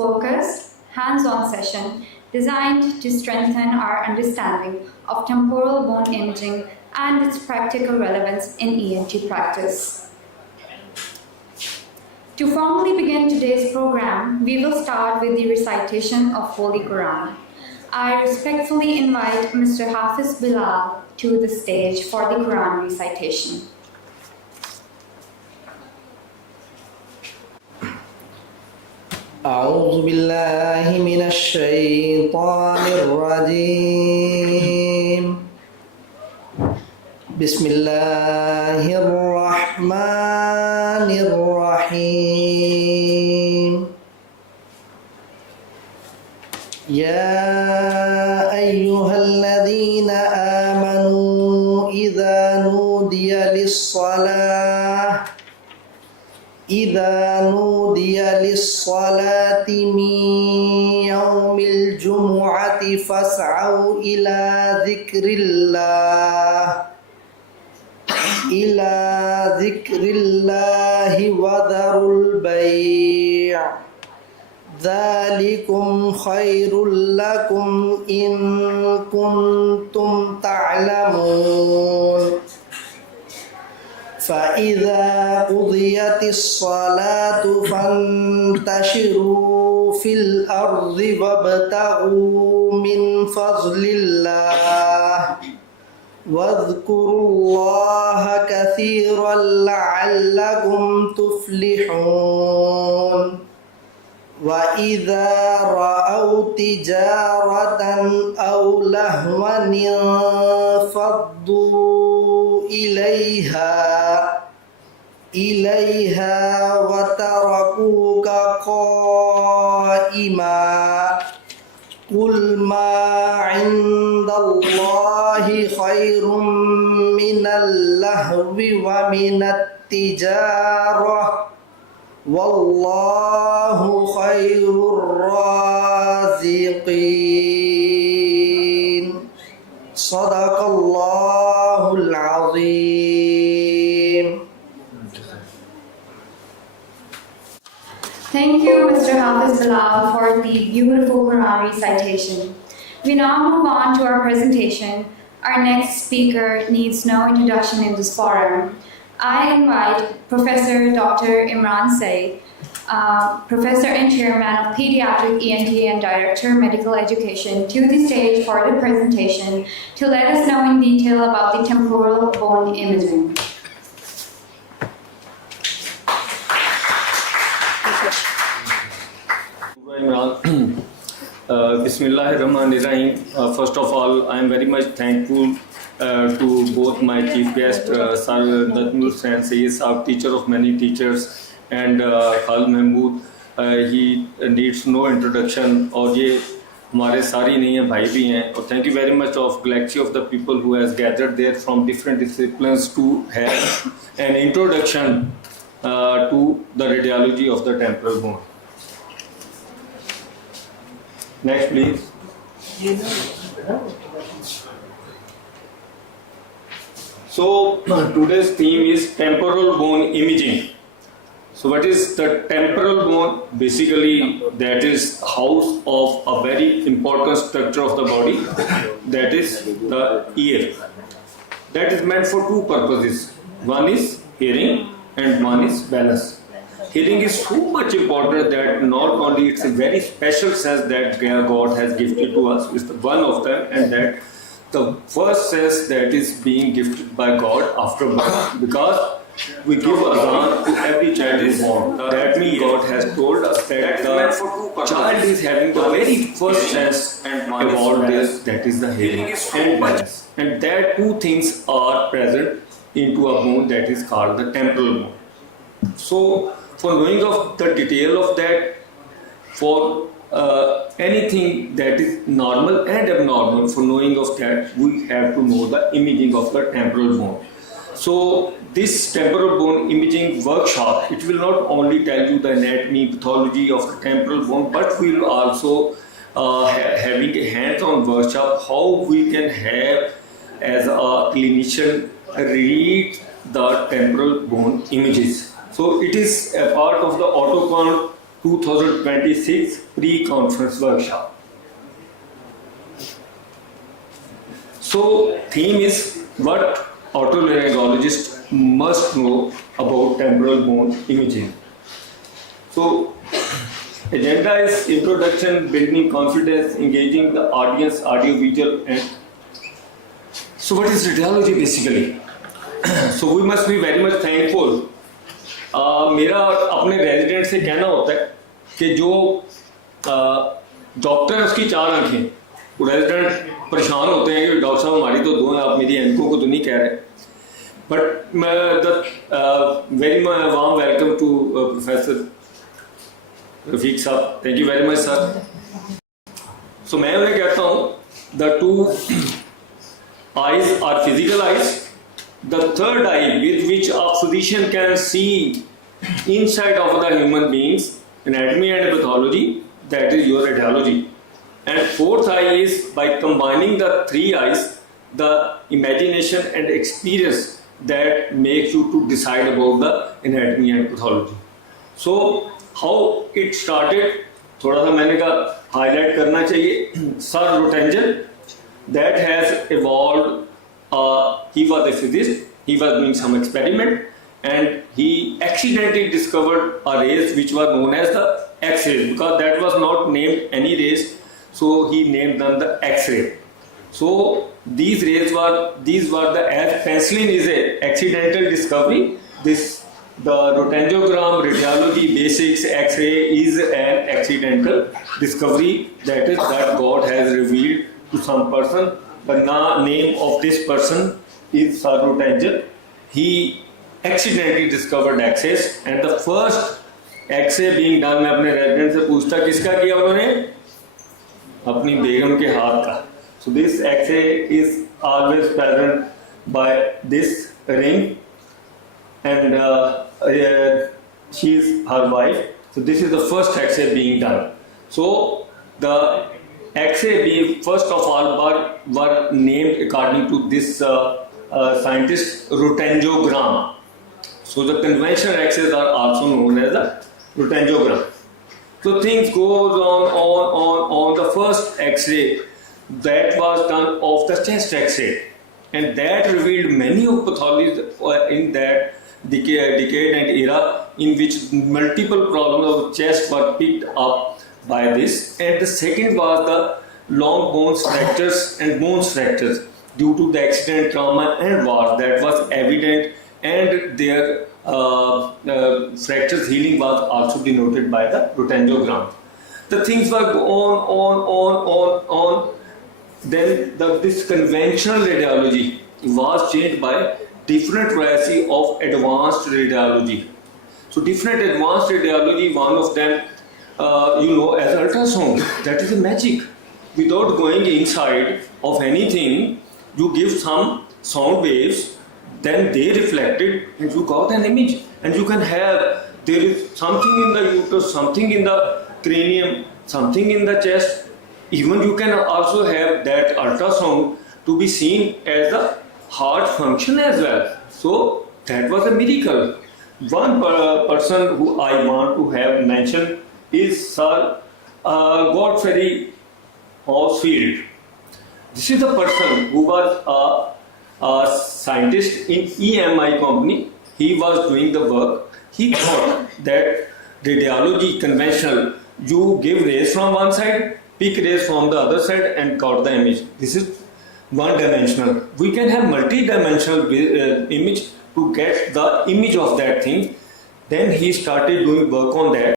focused, hands-on session designed to strengthen our understanding of temporal bone imaging and its practical relevance in ENT practice. To formally begin today's program, we will start with the recitation of Holy Quran. I respectfully invite Mr. Hafiz Bilal to the stage for the Quran recitation. أعوذ بالله من الشيطان الرجيم بسم الله الرحمن الرحيم يا أيها الذين آمنوا إذا نودي للصلاة من يوم الجمعة فاسعوا إلى ذكر الله وذروا البيع ذلكم خير لكم إن كنتم تعلمون فإذا قضيت الصلاة فانتشروا في الأرض وابتغوا من فضل الله واذكروا الله كثيرا لعلكم تفلحون وإذا رأوا تجارة أو لهوا انفضوا إليها وتركوك قائما قل ما عند الله خير من اللهو ومن التجارة والله خير الرازقين صدق الله العظيم. Thank you, Mr. Hafiz Bilal, for the beautiful Quran recitation. We now move on to our presentation. Our next speaker needs no introduction in this forum. I invite Professor Dr. Imran Saeed, Professor and Chairman of Pediatric ENT and Director Medical Education, to the stage for the presentation to let us know in detail about the temporal bone imaging. Bismillahirrahmanirrahim. First of all, I am very much thankful to both my chief guest, Sir Najmul Hussain Sayyid, our teacher of many teachers, and Khalid Mahmood. He needs no introduction. और ये हमारे सारी नहीं है, भाई भी हैं. और thank you very much of galaxy of the people who has gathered there from different disciplines to have an introduction to the radiology of the temporal bone. Next, please. So today's theme is temporal bone imaging. So what is the temporal bone? Basically, that is house of a very important structure of the body, that is the ear. That is meant for two purposes. One is hearing and one is balance. Hearing is so much important that not only it's a very special sense that God has gifted to us, it's one of them, and that the first sense that is being gifted by God after birth, because we give azan to every child is born. That means God has told us that the child is having the very first sense about this, that is the hearing and balance. And that two things are present into a bone that is called the temporal bone. So, for knowing of the detail of that, for anything that is normal and abnormal, for knowing of that, we have to know the imaging of the temporal bone. So this temporal bone imaging workshop, it will not only tell you the anatomy, pathology of the temporal bone, but we will also having a hands-on workshop how we can have as a clinician read the temporal bone images. So it is a part of the autocount 2026 pre-conference workshop. So, theme is what otolaryngologists must know about temporal bone imaging. So, agenda is introduction, building confidence, engaging the audience, audio-visual, and so what is radiology basically? So we must be very much thankful. मेरा अपने resident से कहना होता है कि जो doctor है उसकी चार आंखें, वो रेजिडेंट परेशान होते हैं कि डॉक्टर साहब हमारी तो दो हैं, आप मेरी आंखों को तो नहीं कह रहे. But the very warm welcome to professor Rafiq साहब. Thank you very much sir. So मैं उन्हें कहता हूँ the two eyes are physical eyes. The third eye with which a physician can see inside of the human beings, anatomy and pathology, that is your radiology. And fourth eye is by combining the three eyes, the imagination and experience that makes you to decide about the anatomy and pathology. So how it started, थोड़ा सा मैंने कहा highlight करना चाहिए. Sir Rotengel, that has evolved. He was a physicist. He was doing some experiment, and he accidentally discovered a rays which was known as the X-rays, because that was not named any rays, so he named them the X-ray. So these rays were the, as penicillin is a accidental discovery, the rotangiogram radiology basics X-ray is an accidental discovery, that God has revealed to some person. The name of this person is Sir Rotengel. He accidentally discovered X-rays, and the first X-ray being done, मैं अपने resident से पूछता किसका किया उन्होंने? अपनी बेगम के हाथ का. So this X-ray is always present by this ring, and she is her wife. So this is the first X-ray being done. So the X-ray being first of all were named according to this scientist rotangiogram. So the conventional X-rays are also known as the rotangiogram. So things goes on. The first X-ray that was done of the chest X-ray, and that revealed many of pathologies in that decade and era in which multiple problems of the chest were picked up by this. And the second was the long bones fractures and bones fractures due to the accident, trauma and war that was evident, and their fractures healing was also denoted by the rotangiogram. The things were on. Then this conventional radiology was changed by different variety of advanced radiology. So different advanced radiology, one of them as ultrasound, that is a magic. Without going inside of anything, you give some sound waves, then they reflect it, and you got an image. And you can have, there is something in the uterus, something in the cranium, something in the chest. Even you can also have that ultrasound to be seen as the heart function as well. So that was a miracle. One person who I want to have mentioned is Sir Godfrey Housefield. This is the person who was a scientist in EMI company. He was doing the work. He thought that radiology conventional, you give rays from one side, pick rays from the other side and got the image. This is one dimensional. We can have multi-dimensional image to get the image of that thing. Then he started doing work on that.